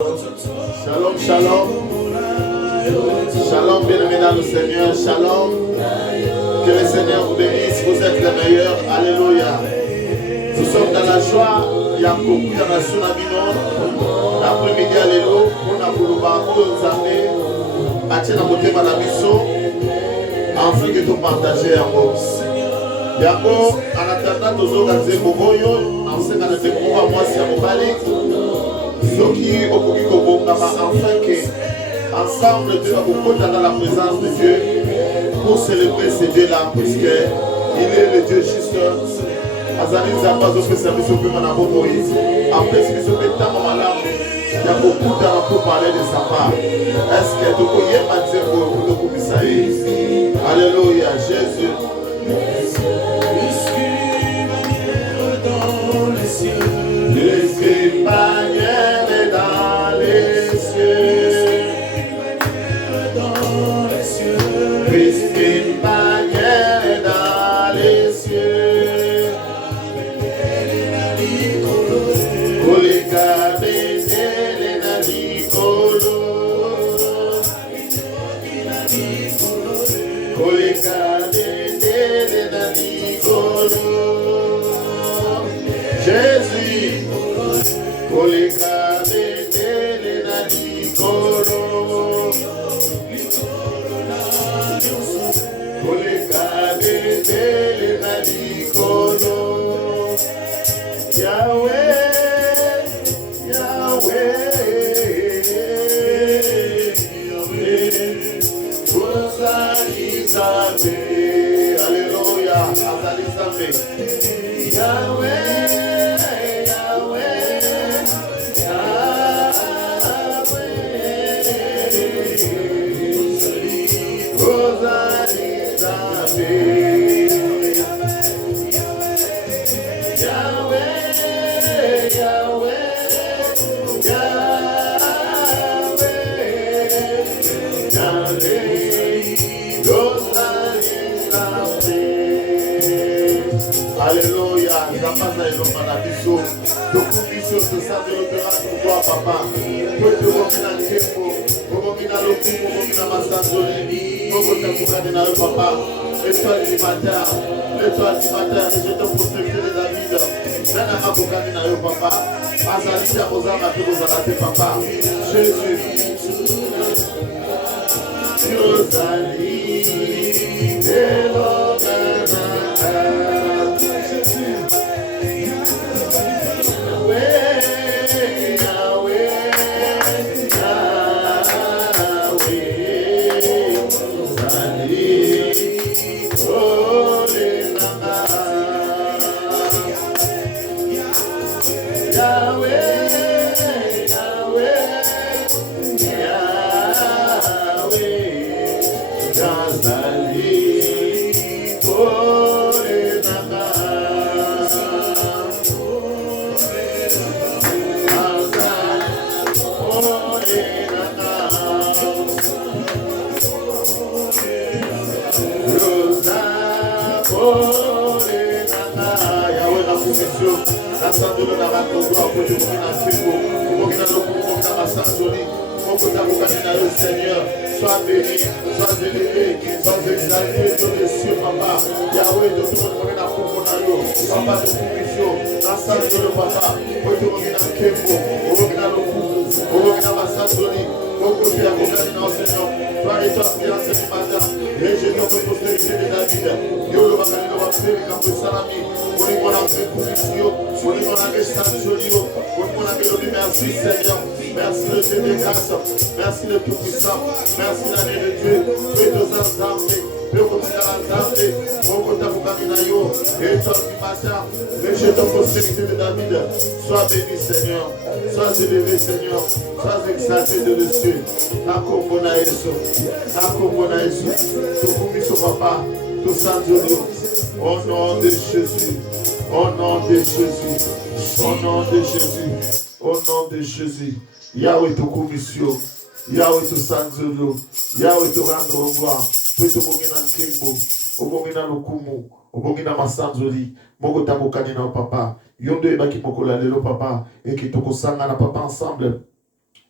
Shalom, shalom. Shalom, bien-aimés dans le Seigneur. Shalom. Que le Seigneur vous bénisse. Vous êtes les meilleurs. Alléluia. Nous sommes dans la joie. Il y a beaucoup de nations à Bino. L'après-midi, alléluia. On a voulu vous amener. Bâtir la beauté de la mission. Enfin, que tout partager en vous. Yango, en attendant, nous avons organisé Bogoyo. En ce qu'on a fait pour moi, c'est à Mobali. Ceux qui ont pu enfin que ensemble Dieu va beaucoup dans la présence de Dieu pour célébrer ce Dieu-là, puisque il est le Dieu juste. Azali Zamba Zofe service au Puma Nabo Moïse. Après ce qui se fait tant malade, il y a beaucoup de temps pour parler de sa part. Est-ce que tu peux y passer pour le commissaire? Alléluia, Jésus. L'esprit manière dans les cieux, l'esprit manière dans les cieux, pour les garder les nanicolo, pour les garder les nanicolo, Jésus. Olika bendele na likolo, olika bendele na likolo, Yahweh, Yahweh, Yahweh, Azali Zambe, Alléluia, Azali Zambe, Yahweh. Alléluia, nous avons passé les hommes à la mission. Donc, mission de ça, de l'opéra pour toi, papa. Pour te remettre dans le tempo, pour remettre dans le coup, pour remettre dans ma station, pour te dans le papa. L'étoile du matin, je te prospecte de David. Nana ma bokani na yo papa. Azali ya kozanga te kozanga te papa. Jésus. Yozali elonana. Seigneur, sois béni, sois élevé, sois exalté dans les cieux, papa. Yahweh, de tout le monde a pour mon amour. Papa, de commission, la salle de le papa. Pour tout le monde a Kembo, au monde a le coup, au monde a ma salle au côté à mon Seigneur. Toi et toi, bien, ce matin, et je dois me postérité de David. Yo, le matin, il va faire les campes salami. On est mon entrée commission, on est mon arrestation jolio. On est mon améliorer, merci Seigneur. Merci de Dieu de grâce. Merci de tout puissant. Merci l'année de Dieu. Fais nos ensembles. Fais comme ça ensemble. Mon côté à Boukaminayo. Et toi qui matin. Réjette ton postérité de David. Sois béni Seigneur. Sois élevé Seigneur. Sois exalté de le ciel. Akomona Yesu. Akomona Yesu. Tout commission papa. Tout sans Dieu. Au nom de Jésus. Au nom de Jésus. Au nom de Jésus. Au nom de Jésus. Yahweh te commission. Yahweh te sanzolo. Yahweh te rendre gloire. Pour te bomina nkimbo. Obomina lokumu. Obomina masanzoli. Moko tabokani na papa. Yondo ebaki mokola lelo papa. Et qui te kosanga na papa ensemble.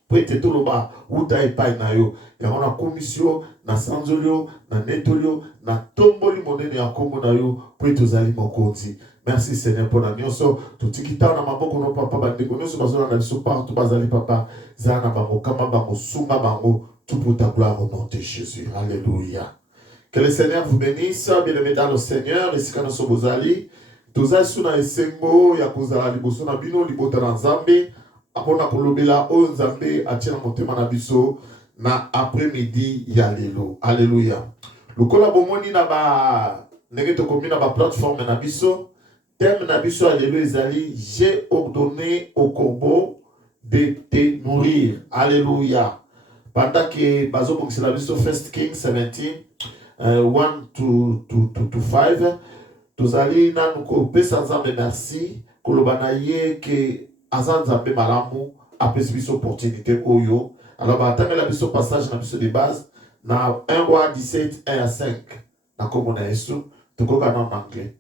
Prete tout le bas, ou ta epai na yo. Ya on a commission, na sanzolio, na netolio, na tomboli monene ya kombo na yo, prete ozali mokonzi. Merci Seigneur pour la nyonso. Tout ce qui t'a na maboko no papa bandeko nyonso bazona na biso partout bazali papa. Zana bango kama bango sunga bango tout pour ta gloire au nom de Jésus. Alléluia. Que le Seigneur vous bénisse, bien-aimés dans le Seigneur, et si nous sommes bozali, toza suna esengo ya kozala liboso na bino libota na Nzambe, apona kolobela o Nzambe atia na motema na biso na après-midi ya lelo. Alléluia. Lokola bomoni na ba ndenge tokomi na ba plateforme na biso, thème na biso ya lelo ezali j'ai ordonné au corbeau de te nourrir. Alléluia. Pendant que bazo bongisa biso 1 Kings 17 1 to 5, tozali nanu kopesa Nzambe merci koloba na ye ke aza Nzambe malamu apesi biso opportunité oyo. Alors batangela biso passage na biso de base na 1 roi 17 1 à 5 na kombo na Yesu tokoka na anglais.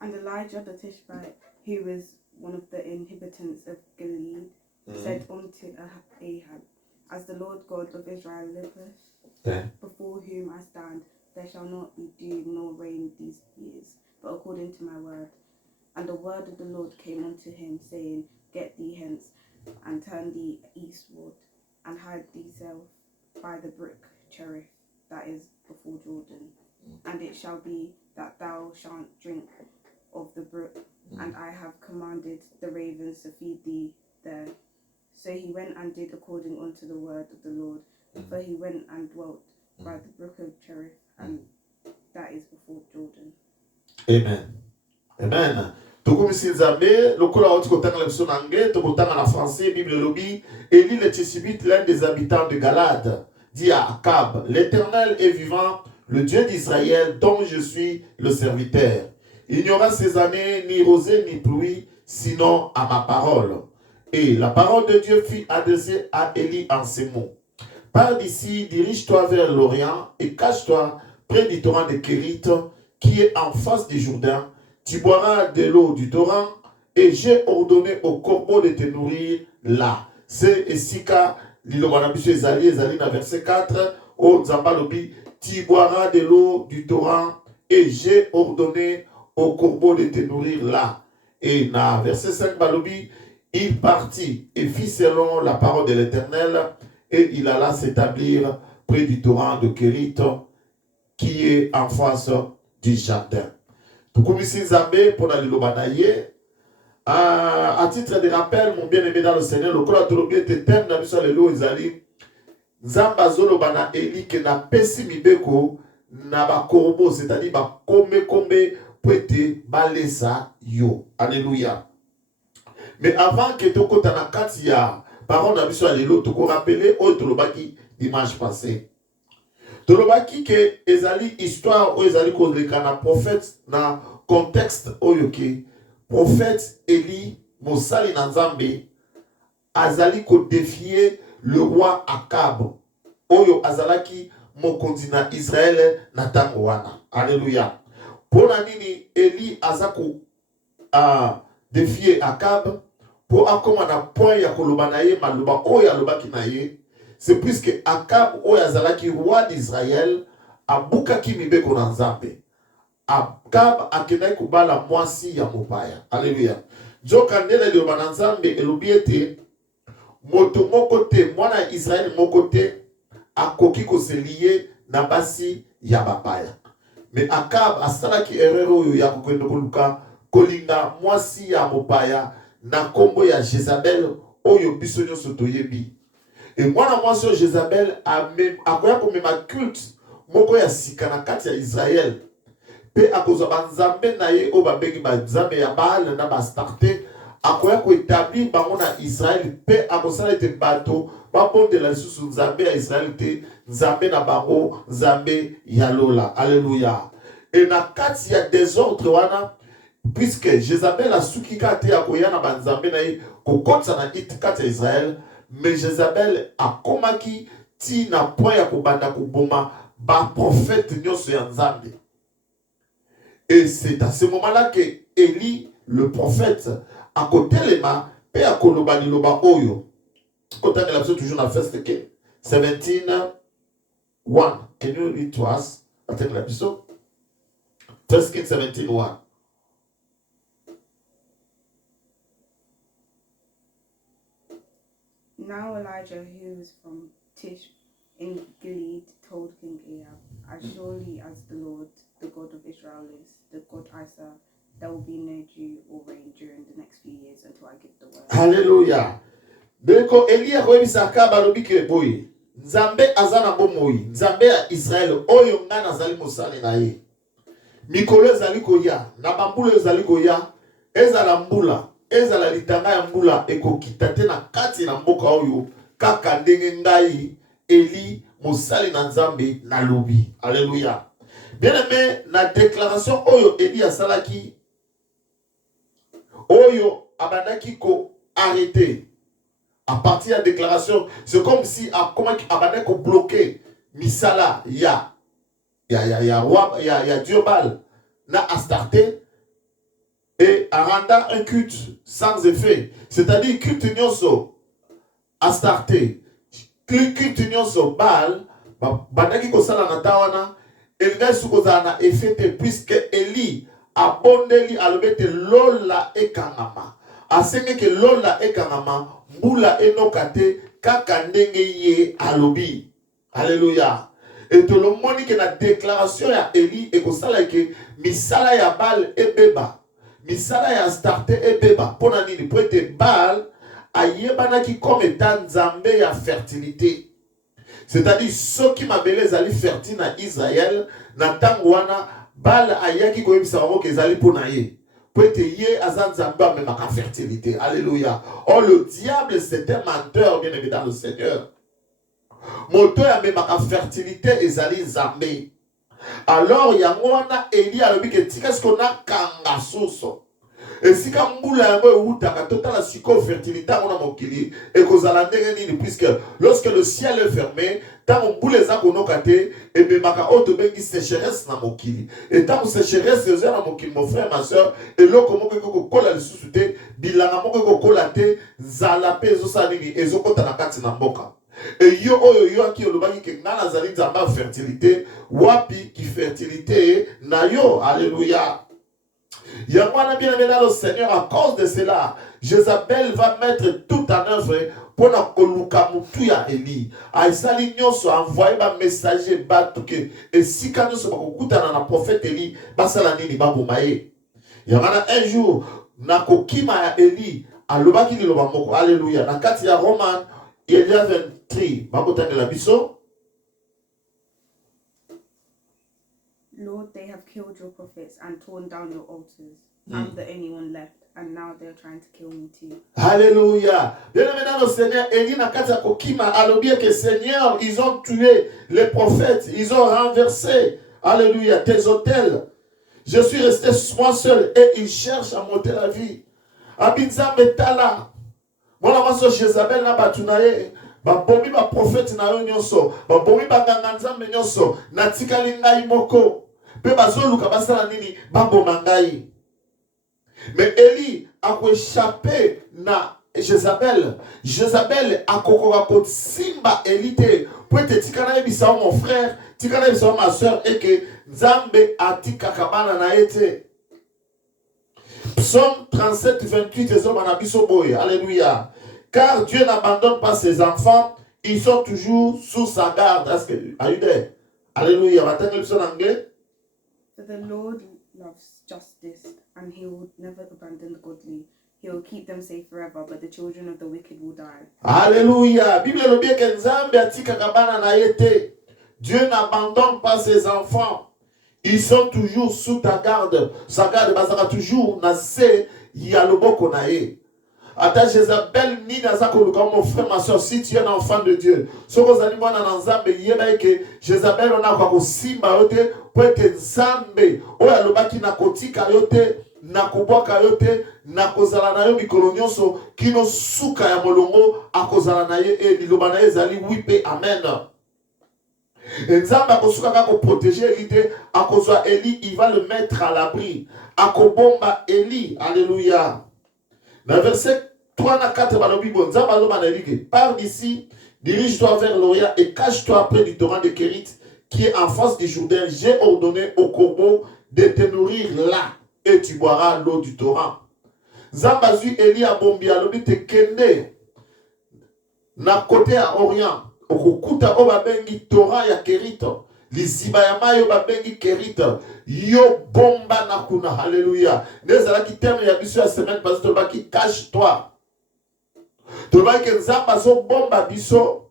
And Elijah the Tishbite, who was one of the inhabitants of Gilead, said unto Ahab, as the Lord God of Israel liveth, before whom I stand, there shall not be dew nor rain these years, but according to my word. And the word of the Lord came unto him, saying, Get thee hence, and turn thee eastward, and hide thyself by the brook Cherith, that is before Jordan. And it shall be that thou shalt drink of the brook, and I have commanded the ravens to feed thee there. So he went and did according unto the word of the Lord, for he went and dwelt by the brook of Cherith, and that is before Jordan. Amen. Amen. Tokomisi Nzambe, lokola oti kotanga la biso nange, tokotanga na français, Bible lobi, Élie le Tishbite, l'un des habitants de Galade, dit à Akab, l'Éternel est vivant, le Dieu d'Israël, dont je suis le serviteur. Il n'y aura ces années ni rosée ni pluie, sinon à ma parole. Et la parole de Dieu fut adressée à Élie en ces mots. Pars d'ici, dirige-toi vers l'Orient et cache-toi près du torrent de Kérit, qui est en face du Jourdain. Tu boiras de l'eau du torrent, et j'ai ordonné au corbeau de te nourrir là. C'est Esika, l'Ilobanabiso Ezali na verset 4, au Nzambalobi, tu boiras de l'eau du torrent, et j'ai ordonné au corbeau de te nourrir là. Et dans verset 5, Balobi, il partit et fit selon la parole de l'Éternel, et il alla s'établir près du torrent de Kérit, qui est en face du jardin. Tukumisi Nzambe pour la Lilobanaye. À titre de rappel, mon bien-aimé dans le Seigneur, le Kola Tolobi était thème na biso lelo ezali Nzamba Zolobana Eli ke na pesi mibeko na ba korbo, c'est-à-dire ba kombe pour être balesa yo. Alléluia. Mais avant que tu aies na kati ya parole na biso lelo, tu rappeler au Tolobaki dimanche passé. Tolobaki ke ezali histoire o ezali kozleka na prophète na contexte oyoke prophète Eli mosali na Nzambe azali ko défier le roi Akab oyo azalaki mokonzi na Israël na tango wana. Alléluia. Pona nini Eli azako défier Akab pour akoma na point ya koloba na ye maloba oyo alobaki na ye. C'est puisque Akab oyo azalaki roi d'Israël abukaki mibeko na Nzambe. Akab akendaki kobala mwasi ya mopaya. Alléluia. Nzoka ndele liloba na Nzambe elobi ete moto moko te, mwana Israël moko te akoki koselie na basi ya bapaya. Mais Akab asalaki erreur oyo ya kokende koluka kolinga mwasi ya mopaya na kombo ya Jezabel oyo biso nyonso toyebi. Et mwana mwasi oyo Jezabel akoya komema culte moko ya sika na kati ya Israël. Pe akozwa banzambe na ye oyo babengi banzambe ya Baal na bastarte akoya koétablir bango na Israël pe akosala ete bato babondela lisusu nzambe ya Israël te nzambe na bango nzambe ya lola. Alléluia. Et na kati ya désordre wana puisque Jezabel asuki kate akoya na banzambe na ye kokotisa na kati ya Israël, mais Jezabel akomaki ti na point ya kobanda koboma ba prophète nyonso ya Nzambe. Et c'est à ce moment-là que Élie, le prophète, a kotelema pe a koloba liloba oyo. Quand on a toujours dans First King 17:1. Can you read to us? Attends l'épisode. First King 17:1. Now Elijah, who was from Tish in Gilead, told King Ahab, as surely as the Lord, the God of Israel is, the God I serve, there will be no dew or rain during the next few years until I give the word. Hallelujah. Deko Elia koyebisaka balobi ke boye. Nzambe azana bomoi. Nzambe ya Israel oyo nga nazali mosali na ye. Mikolo ezali koya, na bambula ezali koya, ezala mbula, ezala litanga ya mbula ekokita te na kati na mboka oyo kaka ndenge ngai Eli mosali na Nzambe na lobi. Alléluia. Bien-aimé, na déclaration oyo Eli asalaki oyo abandaki ko arrêter. À partir de la déclaration, c'est comme si abandaki ko bloquer misala ya Diobal na Astarté et à rendre un culte sans effet. C'est-à-dire culte nyonso Astarté, culte nyonso Baal, bandaki ko sala na tawana, elingai sukoza na effet puisque Eli abondeli alobete lola ekangama. Asenge ke lola ekangama, mbula enokate kaka ndenge ye alobi. Alléluia. Et tout le monde qui a la déclaration ya Eli et que ça que misala ya Baal et beba, misala ya Astarté et beba. Pour nani pour être Baal ayebana qui comme étant Nzambe ya fertilité. C'est-à-dire ceux qui m'appelaient zali fertile na Israël na tangwana Baal ayaki ko yebisa ko ezali pour naye. Pour être yé azan Nzambe même ma fertilité. Alléluia. Oh le diable c'est un menteur bien évidemment le Seigneur. Moto ya memaka fertilité ezali Nzambe. Alors yango wana Eli alobi ke tika siko na kanga suso. Esika mbula yango eutaka totala siko fertilité ngona mokili ekozala ndenge nini puisque lorsque le ciel est fermé tango mbula eza konoka te ememaka oyo tobengi sécheresse na mokili. Et tango sécheresse eza na mokili mon frère ma soeur eloko moko ekokola lisusu te bilanga moko ekokola te nzala mpe ezosala nini ezokota na kati na mboka. Et yo oyo ki olobaki ke ngana zali Nzamba fertilité wapi ki fertilité na yo. Alléluia. Yangwana bien aimé dans le Seigneur, à cause de cela Jézabel va mettre tout en œuvre pour na koluka mutu ya Eli. Aisali nyonso envoyer ba messager batuke et si quand nous bakokutana na prophète Eli basala nini babomaye. Yangwana un jour na kokima ya Eli alobaki liloba moko. Alléluia. Na kati ya Roman il y a 23. Lord, they have killed your prophets and torn down your altars. I'm the only one left, and now they're trying to kill me too. Alléluia. Bien-aimé dans le Seigneur, Eli na kati ya kokima alobie que Seigneur, ils ont tué les prophètes, ils ont renversé, alléluia, tes autels. Je suis resté moi seul et ils cherchent à m'ôter la vie. Abinza metala. Mwana maso Jézabel na batunaye babomi ba prophète na yo nyonso babomi baganga Nzambe nyonso natikali ngai moko pe bazoluka basala nini baboma ngai. Mais Eli a échappé na Jézabel. Jézabel a kokoka ko simba Eli te pour te tikana ebisa mon frère tikana ebisa ma soeur et que Nzambe atikaka bana na ete. Psaume 37, 28, alléluia. Car Dieu n'abandonne pas ses enfants, ils sont toujours sous sa garde. Est-ce que, are you there? Alléluia. For the Lord loves justice, and he will never abandon the godly. He will keep them safe forever, but the children of the wicked will die. Alléluia. Bible le bien que Nzambe atikaka bana na yete. Dieu n'abandonne pas ses enfants. Ils sont toujours sous ta garde. Sa garde basera toujours na se yaloboko na ye. Ata Jézabel ni nazako luka mon frère ma soeur si tu es un enfant de Dieu. Soko zali mwana na Nzambe yeba ke Jézabel ona kwa kosimba yote po ete Nzambe oyo alobaki na kotika yote na kubwaka yote na kozala na yo mikolo nyonso kino suka ya molongo akozala na ye e liloba na ye zali wipe amen. Nzamba kosuka kako protéger Eli te akozwa Eli il va le mettre à l'abri akobomba Eli. Alléluia. Dans verset 3 à 4 balobibo, Nzamba Manelike, pars d'ici, dirige-toi vers l'Orient et cache-toi près du torrent de Kérit, qui est en face du Jourdain. J'ai ordonné au corbeau de te nourrir là, et tu boiras l'eau du torrent. Zambazu Eli Abombi alobi te kende na côté à Orient, okukuta obabengi torrent ya Kérit, liziba ya mayo babengi Kérit, yo bomba na kuna, hallelujah. Nezala ki terme ya biso ya semaine parce que baki cache-toi. Tolobaki ke Nzamba zo bomba biso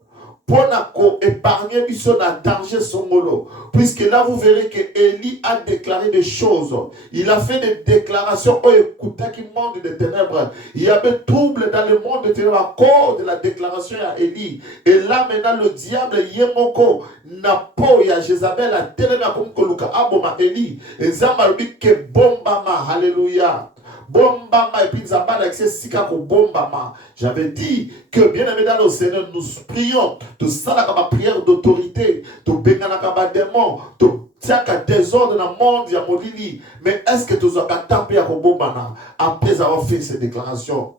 pour épargner biso na danger songolo. Puisque là vous verrez que Élie a déclaré des choses. Il a fait des déclarations. Oh, écoutez qui monde de ténèbres. Il y avait trouble dans le monde de ténèbres à cause de la déclaration à Élie. Et là maintenant le diable yemoko na po ya Jézabel a télé comme koluka aboma Élie. Et Nzamba dit que bombama, hallelujah. Bombama et puis Nzamba l'accès sika ko bombama. J'avais dit que bien aimé dans le Seigneur, nous prions, tout ça là comme prière d'autorité, tout bengana comme démon, tout tiaka désordre dans le monde ya molili. Mais est-ce que tu as tapé à bombana après avoir fait ces déclarations?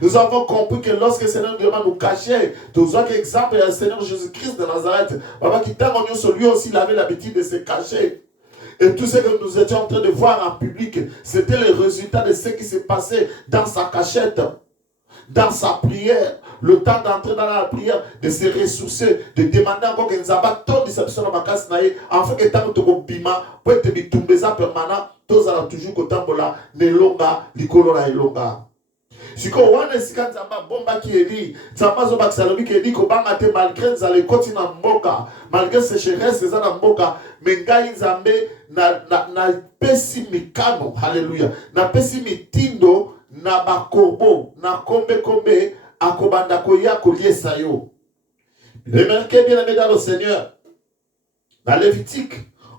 Nous avons compris que lorsque le Seigneur nous demande de nous cacher, nous avons exemple le Seigneur Jésus-Christ de Nazareth, lui aussi il avait l'habitude de se cacher. Et tout ce que nous étions en train de voir en public, c'était le résultat de ce qui s'est passé dans sa cachette, dans sa prière. Le temps d'entrer dans la prière, de se ressourcer, de demander encore que nous avons tant de satisfaction dans ma casse, afin que tant que tu bima, pour être tombé ça permanent, tous allons toujours que tant là, ne longa, l'icône est longa. Si on voit les sikans Nzamba bomba qui est dit, Nzamba zo baksalobi qui est dit que banga te malgré nzale koti na mboka, malgré sécheresse za na mboka, mais ngai Nzambe na pesi mikano, hallelujah, na pesi mitindo na bakorbo, na kombe akobanda koya koliesa yo. Remarquez bien aimé dans le Seigneur, dans Lévitique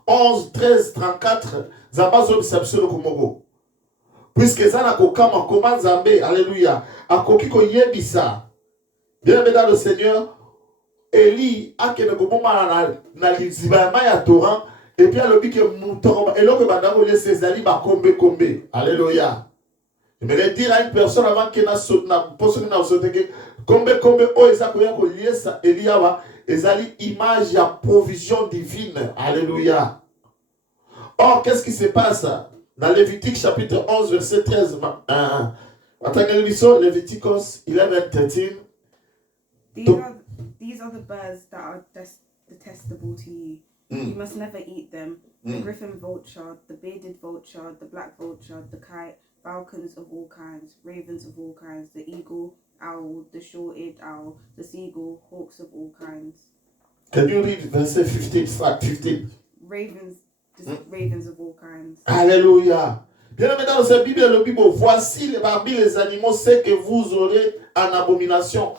11, 13, 34, Nzamba zo bisabso komoko. Puisque ça n'a qu'aucun comment Nzambe, alléluia, a koki ko yebisa. Bien aimé dans le Seigneur, Élie a que ne komoma na liziba ya torrent et puis alobi que mouton et l'autre bandamo les Césari ba kombe. Alléluia. Je me le dire à une personne avant que na personne na sauté que kombe o ezakoya ko liesa Eliawa ezali image ya provision divine. Alléluia. Or qu'est-ce qui se passe? Dans Lévitique chapitre 11, verset 13. Attendez, Leviticus 11, 13. These are the birds that are detestable to you. You must never eat them. The griffin vulture, the bearded vulture, the black vulture, the kite, falcons of all kinds, ravens of all kinds, the eagle, owl, the short-eared owl, the seagull, hawks of all kinds. Can you read verset 15? Ravens of all kinds. Alléluia. Bien aimé dans cette Bible, le Bible, voici parmi les animaux ceux que vous aurez en abomination.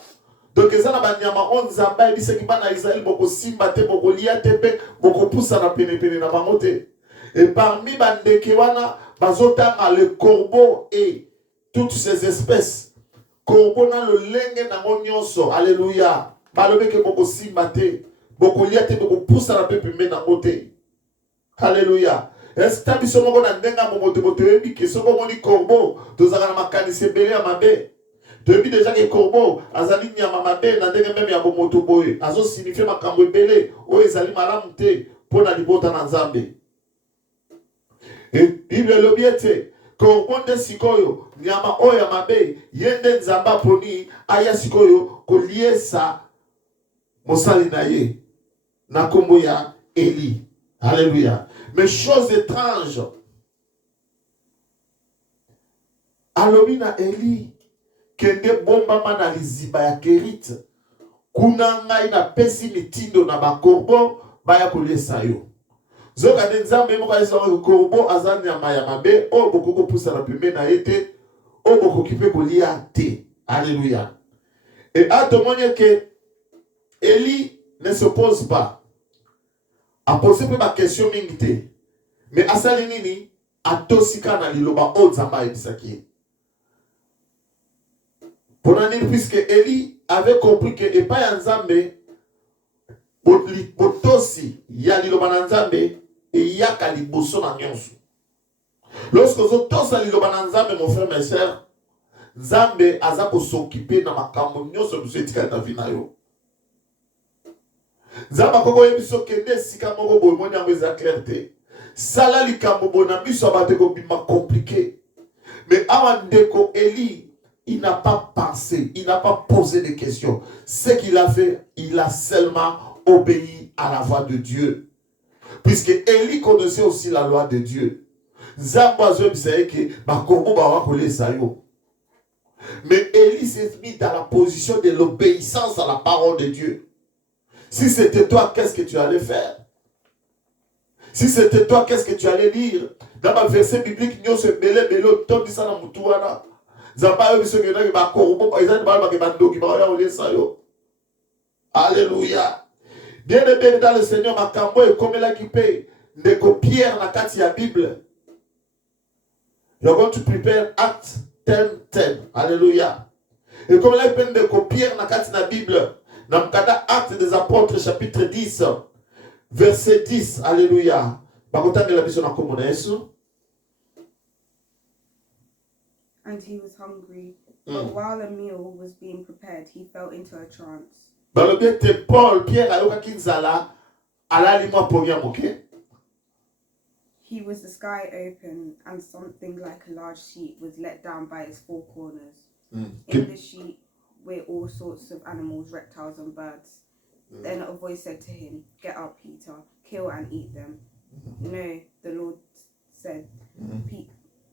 Donc, ça n'a pas nyama on Nzamba et dit ce qui va na Israël boko simba te boko lia te pe boko poussa na pene na bangote. Et parmi bandeke wana bazotanga le corbeau et toutes ces espèces. Corbeau na le lenge na nyonso. Alléluia. Balobe ke boko simba te boko lia te boko poussa na pene na bangote. Alléluia. Est-ce que tu as vu que ndenga momoto botebi que soko moni corbeau tozaka na makanisi ebele ya mabe. Depuis déjà que corbeau azali nyama mabe na ndenge même ya bomoto boye azo signifie makambo ebele o ezali malamu te pona libota na Nzambe. Et Bible le biete corbeau nde sikoyo nyama o ya mabe yende Nzamba poni aya sikoyo koliesa mosali na ye na kombo ya Eli. Alléluia. Mais chose étrange. Alobi na Eli kende bomba mana liziba ya Kérit. Kuna ngai na pesi mitindo na bakorbo baya kolesa yo. Zoka de Nzambe moko esa korbo azani ya maya mabe o bokoko pusa na pembe na ete o boko kipe kolia te. Alléluia. Et à témoigner que Eli ne se pose pas. A posé ma question mingite. Mais asali nini atosika na liloba o Nzamba ebisaki. Puisque Eli avait compris que et pas ya Nzambe botosi ya liloba na Nzambe e yaka liboso na nyonso. Lorsque vous tosa liloba na Nzambe mon frère mes sœurs, Nzambe aza ko s'occuper na makambo nyonso biso etikali na vie na yo. Nzambe akoko yebiso kende sika moko boye moni yango eza clair te. Sala likambo bona biso abate ko bima compliqué. Mais awa ndeko Eli, il n'a pas pensé, il n'a pas posé de questions. Ce qu'il a fait, il a seulement obéi à la voix de Dieu. Puisque Eli connaissait aussi la loi de Dieu. Mais Eli s'est mis dans la position de l'obéissance à la parole de Dieu. Si c'était toi, qu'est-ce que tu allais faire? Si c'était toi, qu'est-ce que tu allais lire? Dans ma verset biblique, nous sommes belé, tout ça dans Moutouana. Alléluia. Bien aimé dans le Seigneur, ma cambo est comme la qui paye. Ne Pierre na kati ya Bible. You're going to prepare Acts 10:10. Alléluia. Et comme la peine de Pierre na kati na Bible. Dans le Actes des Apôtres, chapitre 10, verset 10. Alléluia. And he was hungry, but while a meal was being prepared, he fell into a trance. Paul, Pierre, he was the sky open, and something like a large sheet was let down by its four corners. In the sheet were all sorts of animals, reptiles, and birds. Then a voice said to him, "Get up, Peter, kill and eat them." No, the Lord said.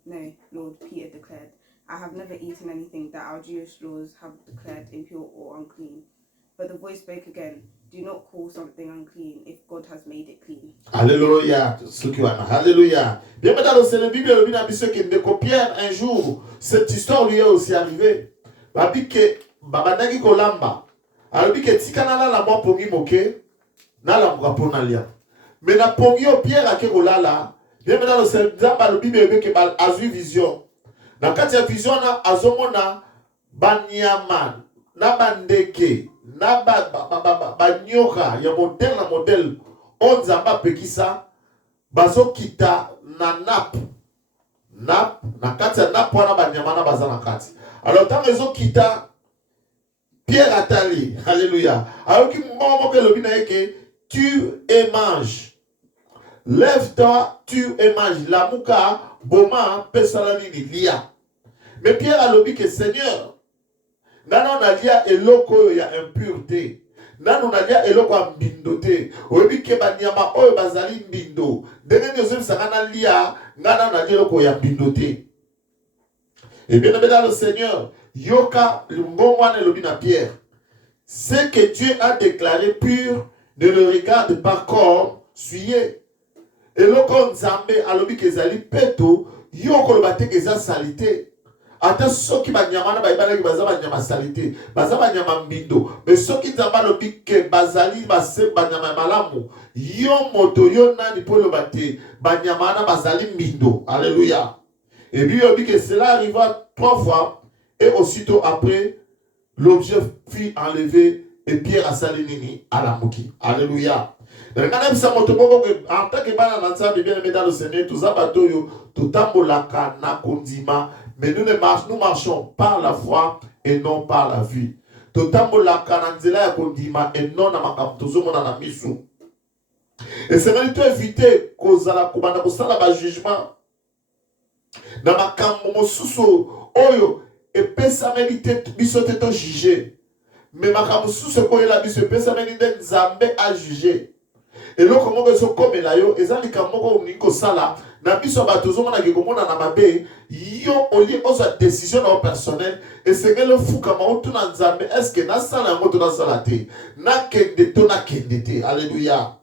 No, Lord, Peter declared, "I have never eaten anything that our Jewish laws have declared impure or unclean." But the voice spoke again, "Do not call something unclean if God has made it clean." Alléluia. Alléluia. Bien maintenant, c'est la Bible, le Bible qui de Pierre un jour, cette histoire lui est aussi arrivée. Babi que babandaki kolamba. Alors que tikana la mo pongi moke na la mrapona lia. Mais na pongi o Pierre akekolala. Bien maintenant, c'est dans le Bible que bal azu vision. Na kati ya vision na azomona banyama na bandeke na banyoka ya modèle na modèle onzamba pekisa bazo kita na nap na kati ya nap wana banyama na baza na kati. Alors tant ezo kita Pierre atali, alléluia. Alors qui moment que le bina eke tu et mange. Lève-toi, tu et mange. La mouka boma pesalanini lia. Mais Pierre a dit que Seigneur, nana na lia eloko ya impureté. Nana na lia eloko ya mbindote. Oyebi ke banyama oyo bazali mbindo. Denge nyosef sangana lia nana na lia eloko ya mbindote. Et bien dans le Seigneur, yoka l'ungomwane lobina Pierre. Ce que Dieu a déclaré pur ne le regarde pas comme souillé. Et loko nzambe alobi kezali peto yoko lobate keza salité. Ata soki banyama na baibala ki baza banyama salité, baza banyama mbindo. Mais soki nzamba lobi ke bazali base banyama malamu, yo moto yo nani po lobate banyama na bazali mbindo. Alléluia. Et puis il dit que cela arriva 3 fois et aussitôt après l'objet fut enlevé et Pierre a salinini à la mouki. Alléluia. En tant que bana nanzambe bien aimé dans le Seigneur, tout ça batoyo, tout tambolaka na kondima, mais nous marchons par la foi et non par la vue. Tout tambolaka na nzela ya kondima et non na makambo tozomona na misu. Et c'est vraiment tout éviter kozala kobanda kosala ba jugement. Na makambo mosusu oyo epesameli te biso te to juger. Mais makambo mosusu ko yela biso epesameli nde Nzambe a juger. Et là, comment ils sont comme là, ils ont dit que mon unique sala, na biso batozo mona ke komona na mabe, yo oli oza décision na personnel et c'est que le fou comme on tourne en Nzambe, est-ce que na sala ngoto na sala te, na kende to na kende te. Alléluia.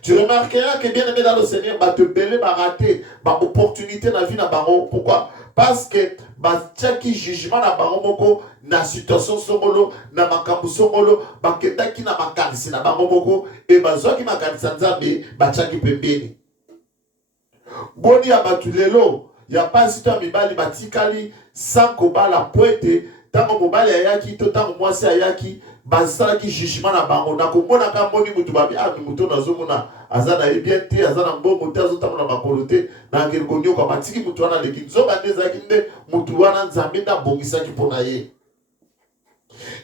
Tu remarqueras que bien aimé dans le Seigneur, bah te belé bah rater, bah opportunité na vie na baro. Pourquoi? Parce que bah tchaki jugement na baro moko na situation songolo na makambu songolo bah ketaki na makanisi na baro moko et bah zoki makanisi Nzambe bah tchaki pembeni. Boni ya batulelo ya pas ta mibali batikali sans koba la pointe tango mobali ayaki to tango mwasi ayaki basala ki jugement na bango na komona ka moni mutu babi ah mutu nazomona azana ebiente azana mbongo te azotamona makolo te na ngeli konyoka matiki mutu wana leki nzoka nde ezalaki nde mutu wana nzambe nde abongisaki mpona ye.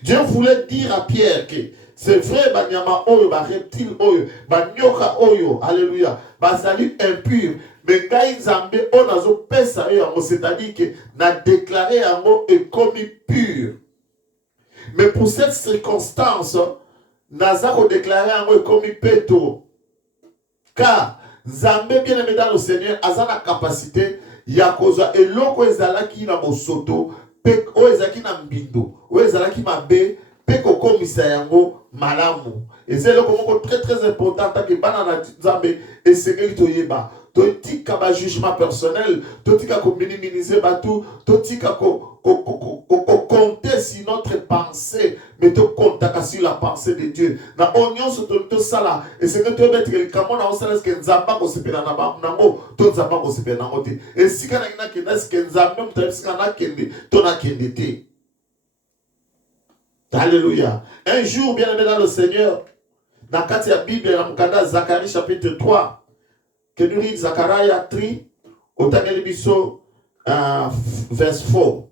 Dieu voulait dire à Pierre que c'est vrai banyama oyo ba reptile oyo banyoka oyo alléluia bazali impur mais ngai nzambe oyo nazopesa yo yango c'est-à-dire que na déclaré yango ekomi pur. Mais pour cette circonstance, naza ko déclarer yango ekomi peto. Car Nzambe bien-aimé dans le Seigneur aza na capacité ya kozwa eloko ezalaki na bosoto pe o ezalaki na mbindo o ezalaki mabe pe kokomisa yango malamu. Et c'est eloko moko très très important tant que bana na Nzambe esengeli toyeba. Totika ba jugement personnel, totika ko minimiser batou, totika ko compter sur notre pensée, mais to compter sur la pensée de Dieu. Na onion so to sala, et c'est que tu mettre le camon na osala que nzamba ko sepela na ba nango, to nzamba ko sepela nango te. Et si kana kina kina ce que nzamba mtaisi kana kende, to na kende te. Alléluia. Un jour bien aimé dans le Seigneur, dans la Bible, dans le Zacharie chapitre 3, que nous lisons Zacharie 3, au Tangelibiso, verse 4.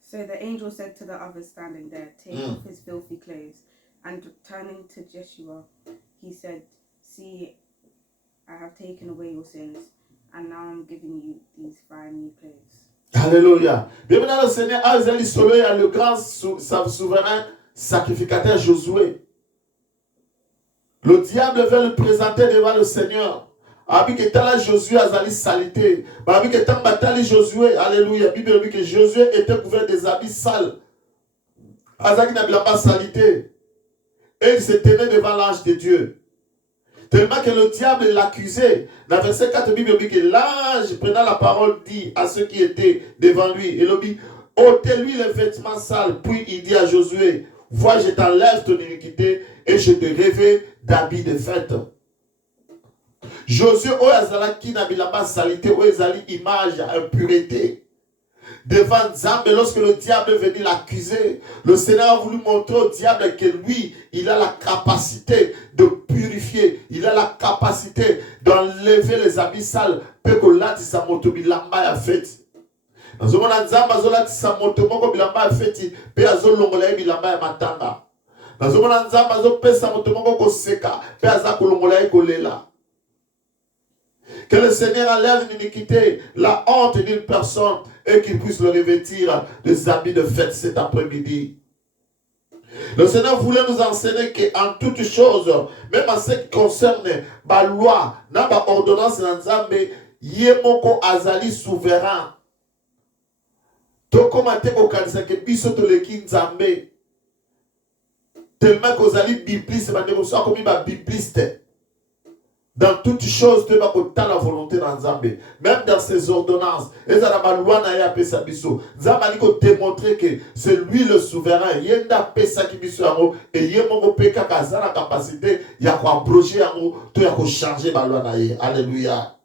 So the angel said to the others standing there, take off his filthy clothes. And turning to Joshua, he said, see, I have taken away your sins, and now I'm giving you these fine new clothes. Alléluia. Bienvenue dans le Seigneur, Azali Solo, le grand souverain sacrificateur Josué. Le diable veut le présenter devant le Seigneur. Abi que tala Josué azali salité. Abi que tant batali Josué, alléluia. Bible dit que Josué était couvert des habits sales. Azaki n'avait pas salité. Et il se tenait devant l'ange de Dieu. Tellement que le diable l'accusait. Dans verset 4, Bible dit que l'ange prenant la parole dit à ceux qui étaient devant lui, et il dit, ôtez-lui les vêtements sales. Puis il dit à Josué, vois, je t'enlève ton iniquité et je te revêt d'habits de fête. Josué, qui n'a pas salité, image à impureté. Devant Nzambe, lorsque le diable venait l'accuser, le Seigneur a voulu montrer au diable que lui, il a la capacité de purifier, il a la capacité d'enlever les habits sales, peut que là, sa moto bilamba a fait. Dans ce moment, Nzambe a sa moto bilamba a fait, peut azolongola bilamba ya matanga. Dans ce moment, Nzambe a sa moto ko seka, peut azakolongola kolela. Que le Seigneur enlève l'iniquité, la honte d'une personne et qu'il puisse le revêtir des habits de fête cet après-midi. Le Seigneur voulait nous enseigner qu'en toutes choses, même en ce qui concerne la loi, la ordonnance de Nzambe, Yemoko Azali souverain. Tokomate okanisa ke biso toleki Nzambe. Tellement qu'Ozali bibliste, soit comme un bibliste. Dans toutes choses, tu vas connaître la volonté dans Nzambe. Même dans ses ordonnances. Et ça n'a loi na ya pesa biso. Nzambe ko démontrer que c'est lui le souverain. Yenda pesa ki biso yango et yemo peka kaza la capacité ya ko abroger yango, to ya ko changer ba loi na ye. Alléluia.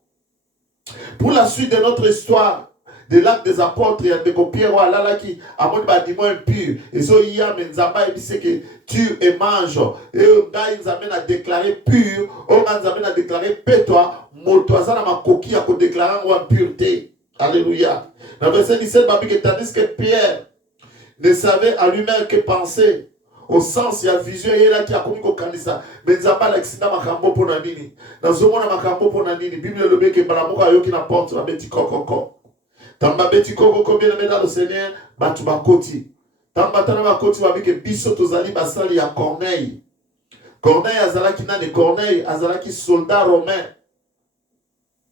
Pour la suite de notre histoire, de l'acte des apôtres, il y a des Pierre ou Allah qui a mon bâtiment impur. Et so il y a Nzamba et dit que tu et mange. Et là ils amènent à déclarer pur. On amène à déclarer pétois. Motoisa na ma coquille à déclarer en impureté. Alléluia. Dans le verset 17, tandis que Pierre ne savait à lui-même que penser. Au sens, il y a vision, il y a qui a commis au canisa. Mais Nzamba l'accident makambo pour nanini. Dans ce monde makambo pour nanini. Bible le bec et balamoka yo qui n'apporte la bête coco. Tamba beti koko combien de dans le Seigneur, batu bakoti. Tamba tana bakoti wa bike biso tozali basali ya Corneille. Corneille azalaki na de Corneille, azalaki soldat romain.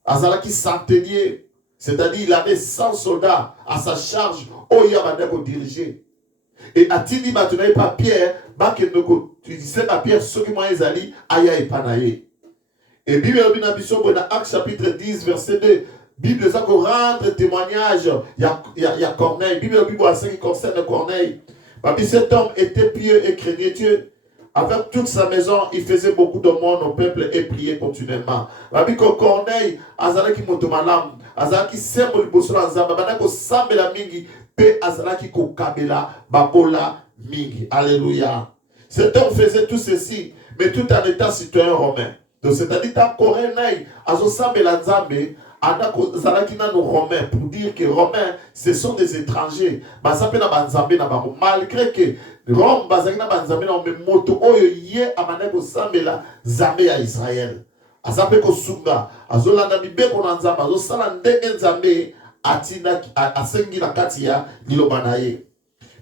Azalaki centenier, c'est-à-dire il avait 100 soldats à sa charge, oya bandeko diriger. Et atini batunaye pa Pierre, bake noko tu disais pa Pierre soki mo ezali aya epanaye. Et Bible na biso na Actes chapitre 10 verset 2. Bible ça qu'on rendre témoignage, il y a Corneille. Bible à ce qui concerne Corneille. Cet homme était pieux et craignait Dieu. Avec toute sa maison, il faisait beaucoup de monde au peuple et priait continuellement. Corneille, azalaki motomalam, azalaki sembo liboso na Nzamba, banako sambela mingi, pe azalaki kokabela babola mingi. Alléluia. Cet homme faisait tout ceci, mais tout en étant citoyen romain. Donc c'est-à-dire que Coréen azosambela nzambe andako zalaki nano romain pour dire que romains ce sont des étrangers. Basape na banzambe na bango malgré que Rome bazaki na banzambe na me moto oyo ye amane ko sambela nzambe ya Israël. Asape ko sunga azolanda mibeko na nzambe azosala ndenge nzambe atina asengi na kati ya liloba na ye.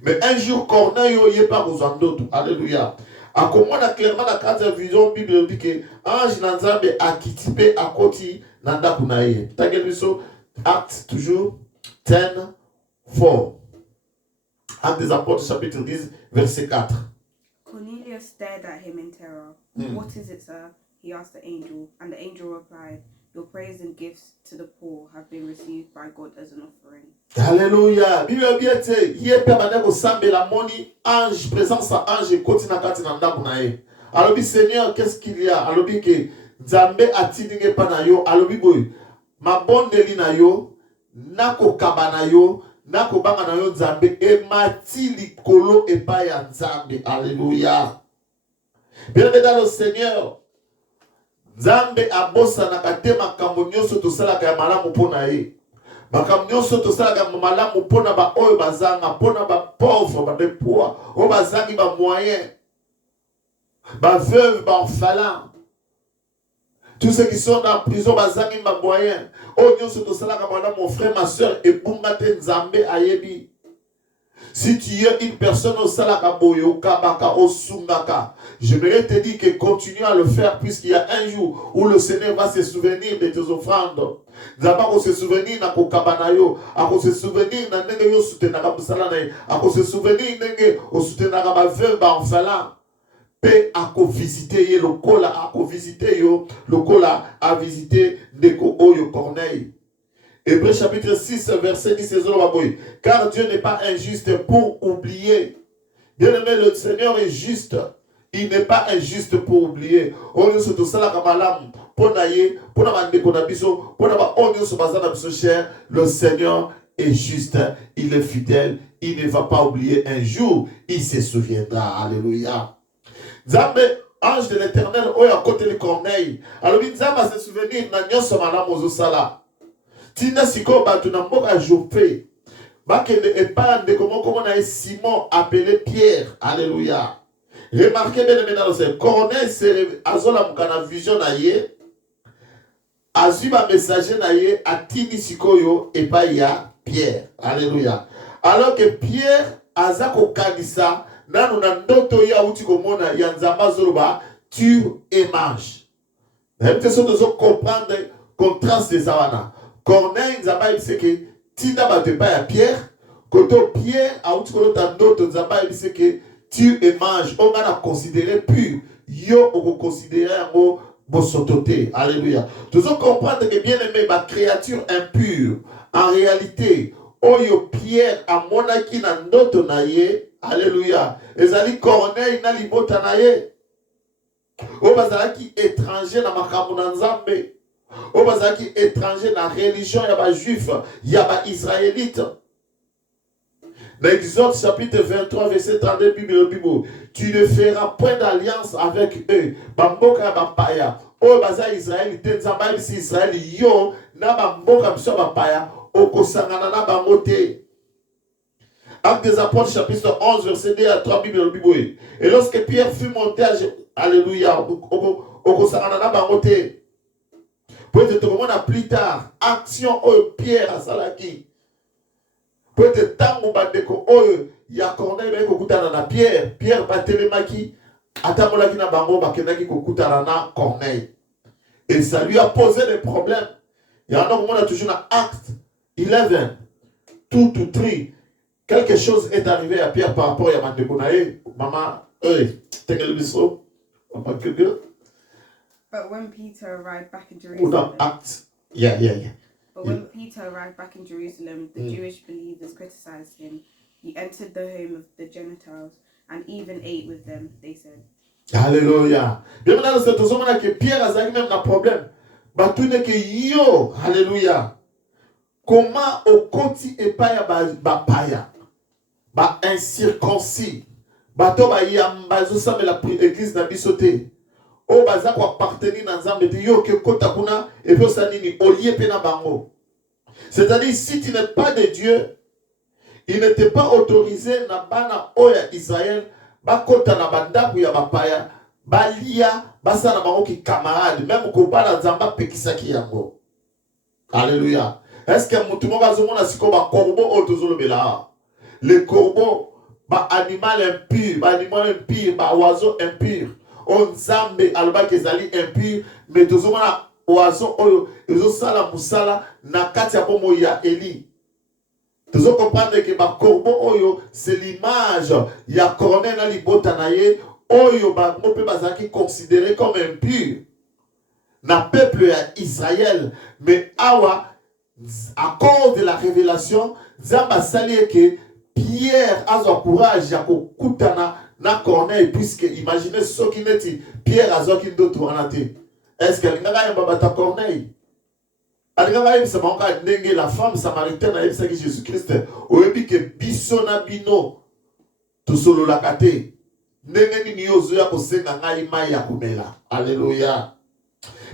Mais un jour Corneille ye pa kozwa ndoto. Alléluia. Akomona clairement la carte de vision Bible dit que ange na nzambe akiti pe akoti na ndaku na ye. Tangel biso Actes toujours 10:4. Actes des Apôtres chapitre 10 verset 4. Cornelius stared at him in terror. What is it, sir? He asked the angel, and the angel replied, your prayers and gifts to the poor have been received by God as an offering. Alléluia. Bible biete ye pe bande ko sambela moni ange présence à ange koti na kati na ndaku na ye. Alobi Seigneur, qu'est-ce qu'il y a? Alobi ke Nzambe atindinge pa na yo, alobi boy mabondeli na yo nako kabana yo nako banga na yo Nzambe emati likolo epa ya Nzambe. Alléluia. Bien-aimé dans le Seigneur, Nzambe abosa na kate makambo nyonso tosalaka ya malamu mpona ye. Makambo nyonso tosalaka malamu mpona ba oyo bazanga, mpona ba pauvre, ba de poids, oyo bazangi ba moyen, ba veuve, ba orphelin. Tous ceux qui sont en prison, bazangi ba moyen. Oyo nyonso tosalaka malamu, mon frère, ma soeur, ebungate Nzambe ayebi. Si tu es une personne au salakaboyo, kabaka, au sungaka, j'aimerais te dire que continue à le faire puisqu'il y a un jour où le Seigneur va se souvenir de tes offrandes. D'abord, se souvenir na kokabanayo, ako se souvenir na nenge yo soutenaka busala na ye, ako se souvenir nenge o soutenaka ba veuve ba orphelin. Pe ako visiter ye lokola, ako visiter yo lokola a visiter ndeko oyo Corneille. Hébreux chapitre 6, verset 10, car Dieu n'est pas injuste pour oublier. Bien-aimé, le Seigneur est juste. Il n'est pas injuste pour oublier. Le Seigneur est juste. Il est fidèle. Il ne va pas oublier un jour. Il se souviendra. Alléluia. Nzambe, ange de l'Éternel, oya côté de Corneille. Alors, Nzambe va se souvenir na nyoso malamu ozosala. Tina siko batu na mboka Jope. Bakende epande comment on a Simon appelé Pierre. Alléluia. Remarquez bien maintenant c'est Corneille c'est azola mukana vision na ye. Azuba messager na ye atini sikoyo epai ya Pierre. Alléluia. Alors que Pierre azako kanisa nanu na ndoto ya uti komona ya nzamba zoroba tue et mange. Même que ça doit comprendre contraste des awana. Corneille Nzamba dit que Tina ba te pa ya Pierre, koto Pierre a outi koto ta ndoto Nzamba dit que tu et mange, on va la considérer pur. Yo on va considérer un bosototé. Alléluia. Tous on comprendre que bien aimé ma créature impure en réalité oyo Pierre a monaki na ndoto na ye. Alléluia. Ezali Corneille na libota na ye. O bazalaki étranger na makambo na Nzambe. Au bazaki étranger dans la religion, il y a des juifs, il y a des israélites. Dans Exode chapitre 23, verset 32, Bible, tu ne feras point d'alliance avec eux. Bamboka bapaya. Au baza Israël, tenzamba ici Israël, yo, na bamboka biso bapaya, okosangana na bangote. Actes des Apôtres chapitre 11, verset 2 à 3, Bible. Et lorsque Pierre fut monté à Alléluia, okosangana na bangote. Peut-être comment on a plus tard action au Pierre à Salaki. Peut-être tant qu'on va dire que il y a Corneille mais qu'on coûte na Pierre batelemaki atamolaki na bango bakenaki ko kutana na Corneille. Et ça lui a posé des problèmes. Il y en a comment on a toujours dans Acte 11 2 to 3. Quelque chose est arrivé à Pierre par rapport à Mandekonae. Maman, t'es biso. Maman quelque. But when Peter arrived back in Jerusalem, But when Peter arrived back in Jerusalem, the Jewish believers criticized him. He entered the home of the Gentiles and even ate with them, they said. Alléluia. Bien maintenant, c'est tout ça que Pierre a même un problème. Batune que yo, alléluia. comment au koti epaya ba paya ba incirconcis bato ba yambazo sa la église na bisote o baza ko appartenir na nzambe te yo ke kota kuna et puis ça nini olie pe na bango. C'est-à-dire si tu n'es pas de Dieu, il n'était pas autorisé na bana oya Israël ba kota na bandaku ya bapaya balia basa na bango ki camarade même ko bala nzamba pekisaki yango. Alléluia. Est-ce que mutumo bazomona siko ba corbeau otozolo bela? Les corbeaux, ba animal impur, ba oiseau impur. On zambe alba kezali impur, mais tozomona oiseau oyo ezo sala musala na kati ya bomo ya Eli. Tozo comprendre que ba corbeau oyo c'est l'image ya corneille na libota na ye oyo ba mope bazaki considéré comme impur. Na peuple ya Israël, mais awa à cause de la révélation, Zamba sali que Pierre a son courage à kutana na Corneille puisque imaginez ce qui n'est Pierre a son qui d'autre wanate. Est-ce que l'inganga yambata Corneille? Alinganga yim samanka ndenge la femme samaritaine a yim Jésus-Christ. Oyebi que bisona bino to solo lakate. Ndenge ni yozo ya kosenga ngai mai ya kumela. Alléluia.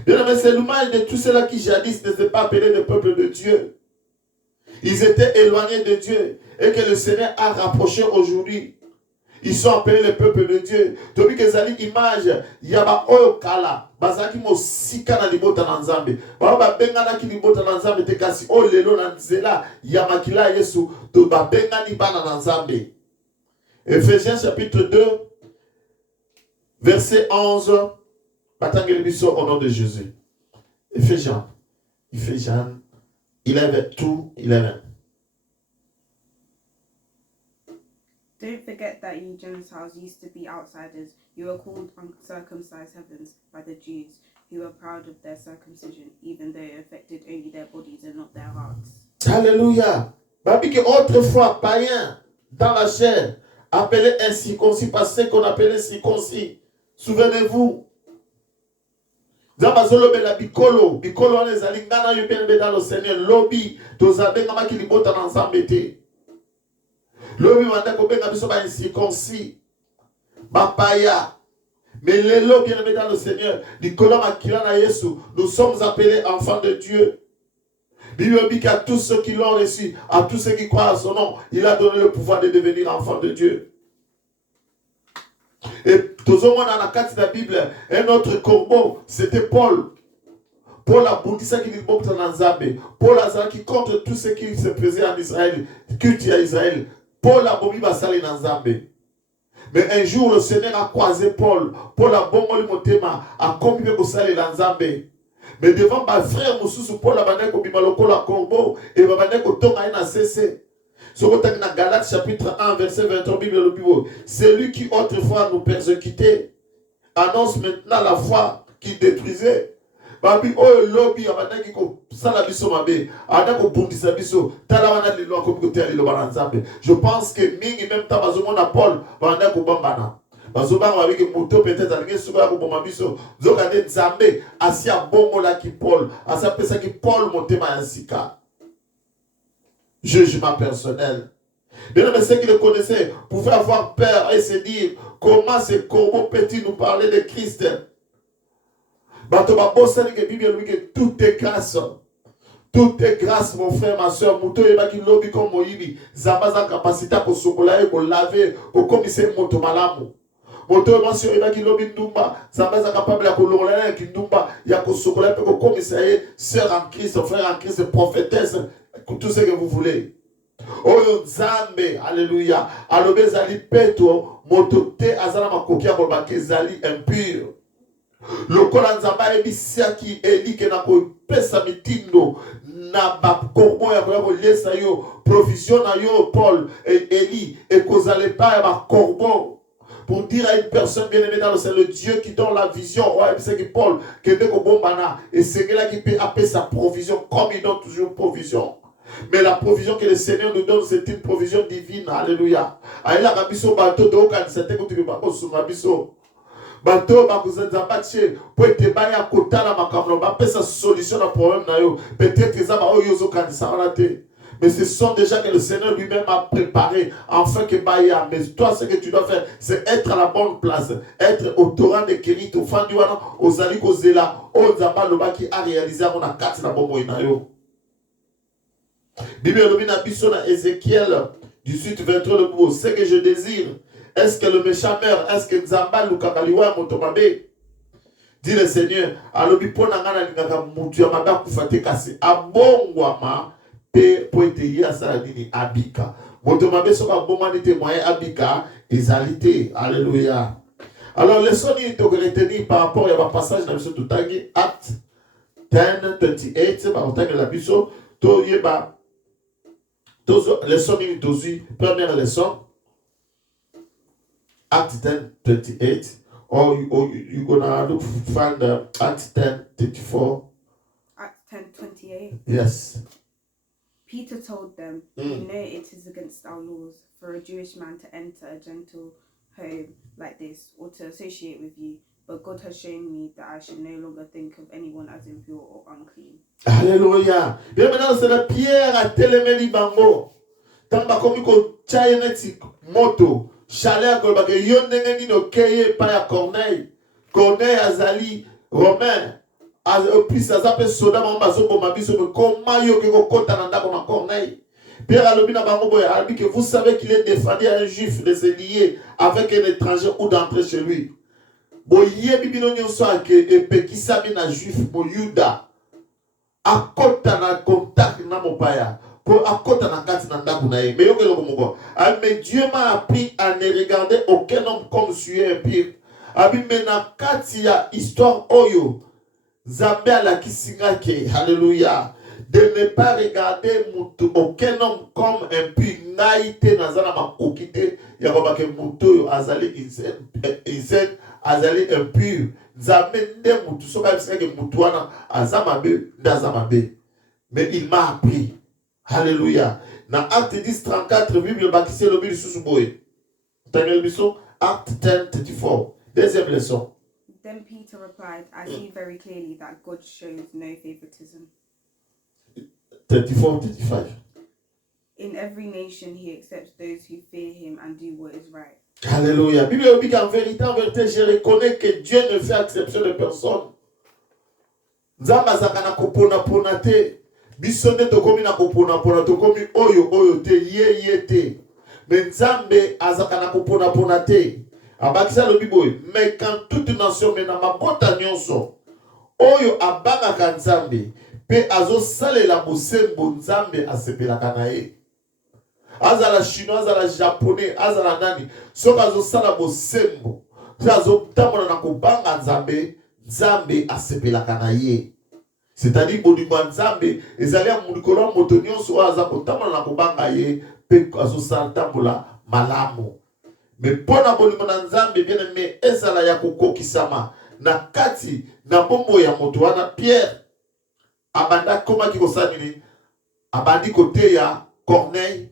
Bien aimé, c'est l'image de tous ceux-là qui jadis ne s'étaient pas appelés le peuple de Dieu. Ils étaient éloignés de Dieu et que le Seigneur a rapproché aujourd'hui. Ils sont appelés le peuple de Dieu. Tobi que zali image yaba oyo kala bazaki mo sika na libota na Nzambe. Ba benga na ki libota na Nzambe te kasi o lelo na nzela ya makila Yesu to ba benga ni bana na Nzambe. Ephésiens chapitre 2 verset 11. Au nom de Jésus. Ephésiens 11. Don't forget that you Gentiles used to be outsiders. You were called uncircumcised heathens by the Jews, who were proud of their circumcision, even though it affected only their bodies and not their hearts. Alléluia. Babi que autrefois païens dans la chair, appelés incirconcis par ceux qu'on appelait circoncis. Souvenez-vous. Zambazolo bela bikolo on les alingana yo bien dans le Seigneur lobby tozabenga maki libota na Nzambe te. Lobby wanda ko benga biso ba incirconcis ba paya. Mais les lobby bien dans le Seigneur likolo makila na Yesu, nous sommes appelés enfants de Dieu. Bible dit qu'à tous ceux qui l'ont reçu, à tous ceux qui croient à son nom, il a donné le pouvoir de devenir enfants de Dieu. Et tout le monde dans la carte de la Bible, un autre corbeau, c'était Paul. Paul a bouti ça qui dit bon dans Nzambe. Paul a qui contre tout ce qui se faisait en Israël, culte à Israël. Paul a bomi basali dans Nzambe. Mais un jour le Seigneur a croisé Paul. Paul a bon le motema, a commis le basali dans Nzambe. Mais devant ma frère Moussou, Paul a bané ko bimaloko la corbeau et va bané ko tonga ina cessé. Dans Galates chapitre 1 verset 23, Bible celui qui autrefois nous persécutait annonce maintenant la foi qui détruisait. Babi oh lobby abandaki ko sala biso mabe adako bundisa biso tala wana lelo ko kote lelo banzambe. Je pense que mingi même temps bazomona Paul bandako bambana. Bazobanga babi ke moto peut-être alingi suka ko bomba biso zokande nzambe asia bomola ki Paul asia pesa ki Paul motema ya sika. Jugement personnel. Bien mais ceux qui le connaissaient pouvaient avoir peur et se dire comment ce corbeau peut-il nous parler de Christ. Tout est grâce. Tout est grâce, mon frère, ma soeur. Mouto et baki lobi comme Moïbi. Zambaza capacité pour sokola et pour laver, pour commisser moto malamu. Moto et ma soeur et baki lobi ndumba. Zambaza capable de kolongola et kindumba. Ya ko sokola et pour commisser sœur en Christ, frère en Christ, prophétesse. Tout ce que vous voulez. Oyo Nzambe, alléluia. Alobe zali peto, motote azala makokia bolbake zali impur. Lokola Nzamba ebisiaki eli ke na ko pesa mitindo na ba korbo ya ko lesa yo provision na yo Paul et Eli et kozale pas ba korbo. Pour dire à une personne bien aimée dans le Seigneur, le Dieu qui donne la vision, ouais, c'est que Paul, qui était au bon bana, et c'est là qui peut appeler sa provision, comme il donne toujours provision. Mais la provision que le Seigneur nous donne, c'est une provision divine. Alléluia. Aïla rabiso bateau de aucun c'était que tu vas au sous rabiso. bato bakuzenzabache po ete baya kotala makambo bapesa solution na problème na yo peut-être eza ba oyo ozokanisa wana te. Mais ce sont déjà que le Seigneur lui-même a préparé afin que baya. Mais toi, ce que tu dois faire, c'est être à la bonne place, être au torrent de Kérit, au fan du wana, aux ali kozela, au zamba loba qui a réalisé mon akati na bomo inayo. Bible domine biso na Ézéchiel 18:23 le mot, ce que je désire. Est-ce que le méchant meurt? Est-ce que Nzamba lukakaliwa motomabe? Dit le Seigneur, alobi pona ngana lingaka mutu ya mabe akufate kasi abongwama pe po ete ye asala nini abika. Motomabe soka bomani te moyen abika ezalité. Alléluia. Alors leçon nini to retenir par rapport à passage na biso tutangi Acte 10:28 ba otangi la biso to yeba tozo leçon nini tozi première leçon Acte 10:28 or you gonna look find Acte 10:34. Acts 10:28. Yes. Peter told them, "You know it is against our laws for a Jewish man to enter a Gentile home like this or to associate with you, but God has shown me that I should no longer think of anyone as impure or unclean." Alléluia. Bien maintenant, c'est la pierre à téléméli bango. Tant que comme ko chayeneti moto, chaleur ko ba ke yondenge ni no keye pa ya Corneille. Corneille azali romain. As plus azape soda mamba zo boma biso me koma yo ke ko kota na ndako na Corneille. Pierre alobi na bango boya alobi que vous savez qu'il est défendu à un juif de se lier avec un étranger ou d'entrer chez lui. Boye bibino nyonso ake epekisa bi na juif mo Yuda. Akota na contact na mopaya. Pour akota na kati na ndako na ye. Mais yo kelo komoko. Mais Dieu m'a appris à ne regarder aucun homme comme suis impie. Abi mena kati ya histoire oyo. Zambé à la kisingake. Alléluia. De ne pas regarder aucun homme comme impie. Naïté nazana makokite. Yakobake muto azali izen azali impur. Zambé nde mutu soka bisake mutuana azamabe ndazamabe. Mais il m'a appris. Alléluia. Dans Acte 10:34, Bible bakisi le bible susuboye. Daniel Bisso, Acte 10:34. Deuxième leçon. Then Peter replied, "I see very clearly that God shows no favoritism. 34-35. In every nation he accepts those who fear him and do what is right." Alléluia. Bible dit qu'en vérité, je reconnais que Dieu ne fait exception de personne. Nzamba zakana kopona ponate. Bisonde tokomi na kopona pona tokomi oyo te ye te. Mais Nzambe azakana kopona ponate. Abakisa le biboy. Mais quand toute nation mena mabota nyonso oyo abanga Nzambe pe azo sale la bosembo Nzambe asepelaka na ye. Azala chinois, azala japonais, azala nani. Soka azo sala bosembo. Azo tamona na kobanga Nzambe, Nzambe asepelaka na ye. C'est-à-dire bonima Nzambe ezali ya mulikolo moto nyonso aza kotamona na kobanga ye pe azo sala tambola malamu. Mais pona bonima na Nzambe bien aimé ezala ya kokokisama na kati na bombo ya moto wana Pierre abanda koma kikosani ni abandi kote ya Corneille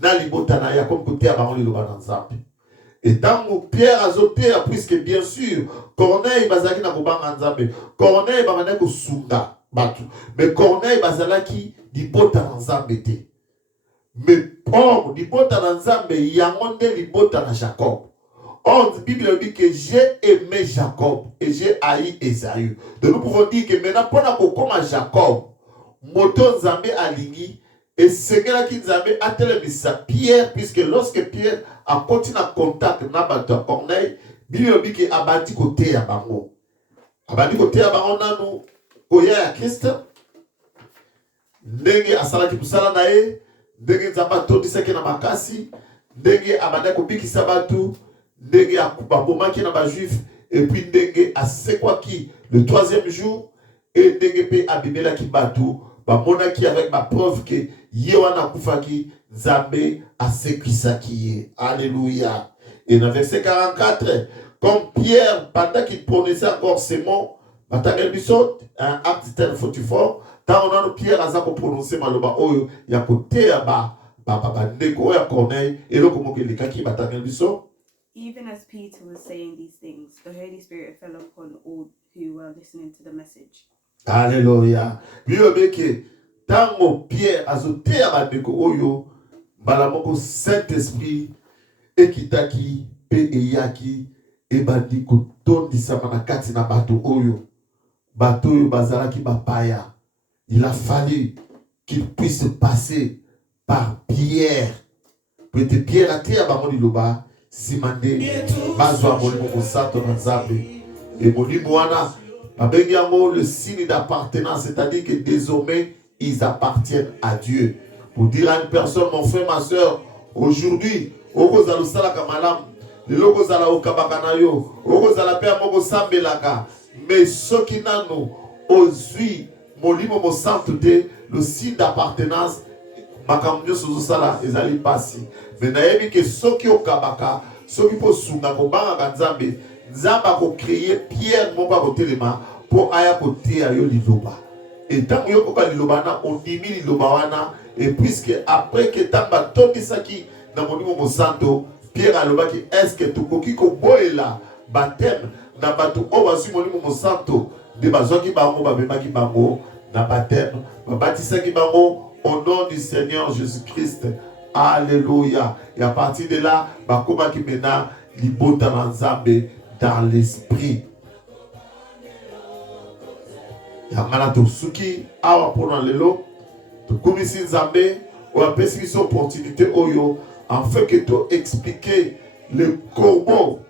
na libota na ya comme kote ya bango liloba na Nzambe. Et tant Pierre azoté puisque bien sûr Corneille bazaki na kobanga Nzambe. Corneille bamana ko sunga batu. Mais Corneille bazalaki libota na Nzambe te. Mais or libota na Nzambe yangonde libota na Jacob. Or la Bible dit que j'ai aimé Jacob et j'ai haï Esaü. Donc nous pouvons dire que maintenant pour comme Jacob moto Nzambe alingi et c'est que là qui Nzambe a télévisé Pierre puisque lorsque Pierre a continué à contact na bato Corneille, Bible dit que abandi côté ya bango. Abandi côté ya bango nanu koya ya Christ. Ndenge asalaki kusala na ye, ndenge Nzambe atondisaki na makasi, ndenge abanda kobikisa batu, ndenge akubabomaki na ba juif et puis ndenge asekwaki le troisième jour et ndenge pe abimelaki batu. Bamonaki avec ma preuve que Yewana Kufaki Nzambe asekisaki ye. Alléluia. Et dans verset 44, comme Pierre, pendant qu'il prononçait encore ces mots, Acte 10:44, tant on a Pierre a prononcé maloba oyo yakote ba ndeko ya Corneille et le komoke lekaki batangel biso. even as Peter was saying these things, the Holy Spirit fell upon all who were listening to the message. Alléluia. Biobeke, tango Pierre azote abandeko oyo, balamoko Saint-Esprit, ekitaki, pe eyaki, ebandi kotondisa manakati na bato oyo. Bato oyo bazalaki bapaya. Il a fallu qu'il puisse passer par Pierre. Peut-être Pierre a été à Bamoni Loba, Simande, Bazwa Molimo Sato Nzambe. Et Molimo Wana, le signe d'appartenance, c'est-à-dire que désormais, ils appartiennent à Dieu. Pour dire à une personne, mon frère, ma soeur, aujourd'hui, Okozalo Salaka Malam, le Logozala Okabakanayo, Okozala Père Mogo Sambelaka, mais ceux qui n'ont osui, Molimo Mosantute, le signe d'appartenance, Makamyo Suzusala, ezali pasi. Mais naebi que ceux qui ont kabaka, ceux qui peuvent sunga kobanga kanzambe, nzamba ko créer Pierre moka ko telema pour aya côté ayo liloba. Et tant que yoko ka liloba na ondimi liloba wana, et puisque après que tamba tondisaki na monimo mosanto, Pierre aloba ki est-ce que tukoki ko boela baptême na batu obasu monimo mosanto de bazoki bango babemaki bango na baptême, babatisaki bango au nom du Seigneur Jésus-Christ. Alléluia. Et à partir de là, bakoma ki mena libota nzambe dans l'esprit. Yamana to suki awa pona lelo to komisi nzambe ou apesi biso opportunité oyo afin que to expliquer le corbeau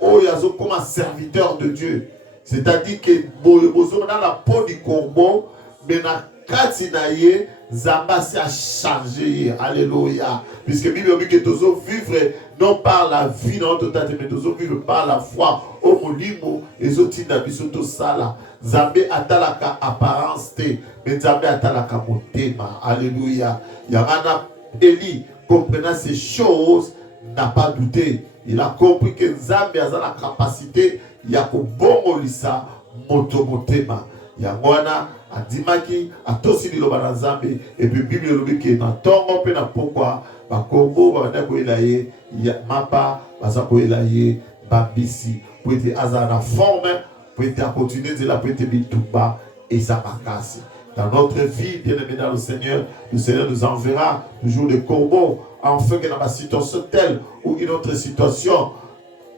oyo azo comme serviteur de Dieu. C'est-à-dire que bozo dans la peau du corbeau, mais na kati na ye Zamba s'est chargé. Alléluia. Puisque la Bible dit que nous devons vivre non par la vie dans notre tête, mais nous devons vivre par la foi. Au molimo, et autres bisoto sala. Zambé atalaka apparence te, mais Zambé atalaka motema. Alléluia. Yamana Eli, comprenant ces choses, n'a pas douté. Il a compris que Zambé a la capacité, Yakobo Lisa, motomotema. Yangwana. Adimaki atosi liloba na Nzambe et puis Bible lobi ke na tongo pe na pokwa ba kombo ba na ko elaye ya mapa baza ko elaye babisi pour être azana forme pour être continuer de la pour être bituba et ça makasi dans notre vie bien-aimé dans le Seigneur nous enverra toujours des corbeaux afin que dans ma situation telle ou une autre situation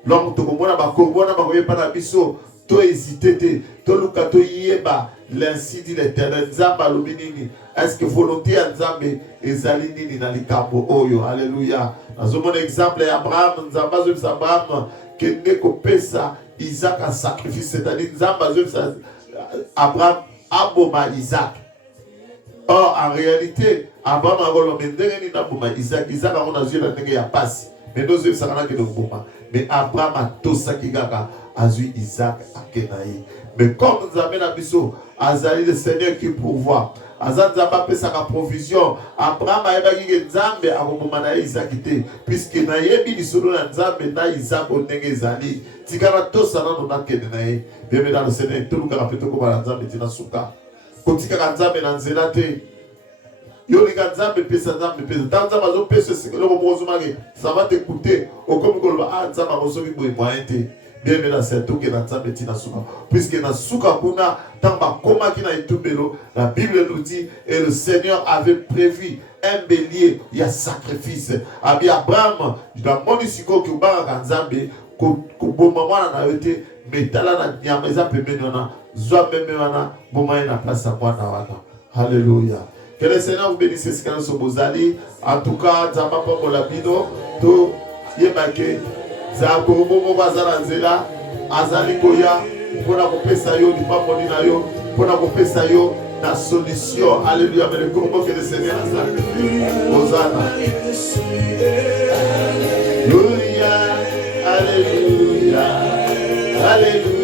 l'homme to komona ba corbeau na ba ko yepa na biso to hésiter to luka to yeba. L'ainsi dit l'Éternel, Nzamba luminini. Est-ce que volonté à Nzambe ezali nini na likambo oyo? Alléluia. Dans un bon exemple, Abraham, Nzamba zwe Abraham, kende ko pesa Isaac en sacrifice, c'est-à-dire Nzamba zwe Abraham aboma Isaac. Or, en réalité, Abraham a volonté ndenge na boma Isaac. Isaac a on a zwe na ndenge ya pasi. Mais nous zwe sakana ke boma. Mais Abraham a tosa kigaka azui Isaac a kenaï. Mais comme nous avons l'habitude, Azali le Seigneur qui pourvoit. Azali Nzamba pe sa provision. Abraham a ebaki Nzambe a moment na Isaac te. Puisque na yebi di solo na Nzambe na Isaac onenge ezali. Tikana to sana no na kene na ye. Bien dans le Seigneur tout le ka peto ko ba Nzambe tina suka. Kotika ka Nzambe na nzela te. Yo li ka Nzambe pesa Nzambe pesa. Nzambe azo pesa le mozo mage. Ça va t'écouter. Au comme ko ba Nzambe azoki boy moyen te. Bien dans cette tout que Nzambe tina suka. Puisque na suka kuna tamba koma ki na itubelo, la Bible nous dit et le Seigneur avait prévu un bélier, il y a sacrifice. Abi Abraham, dans mon isiko ki ba Nzambe ko bomba mwana na yote metala na nyameza pembeni na zwa meme wana bomba na place à mwana wana. Alléluia. Que le Seigneur vous bénisse ce que nous bozali. En tout cas, Nzamba pombo la bino to yemake za komomo bazala nzela azali koya pona kopesa yo lipambo na yo pona kopesa yo na solution. Alléluia. Mais le combo que le Seigneur a sacrifié Hosanna. Alléluia. Alléluia. Alléluia.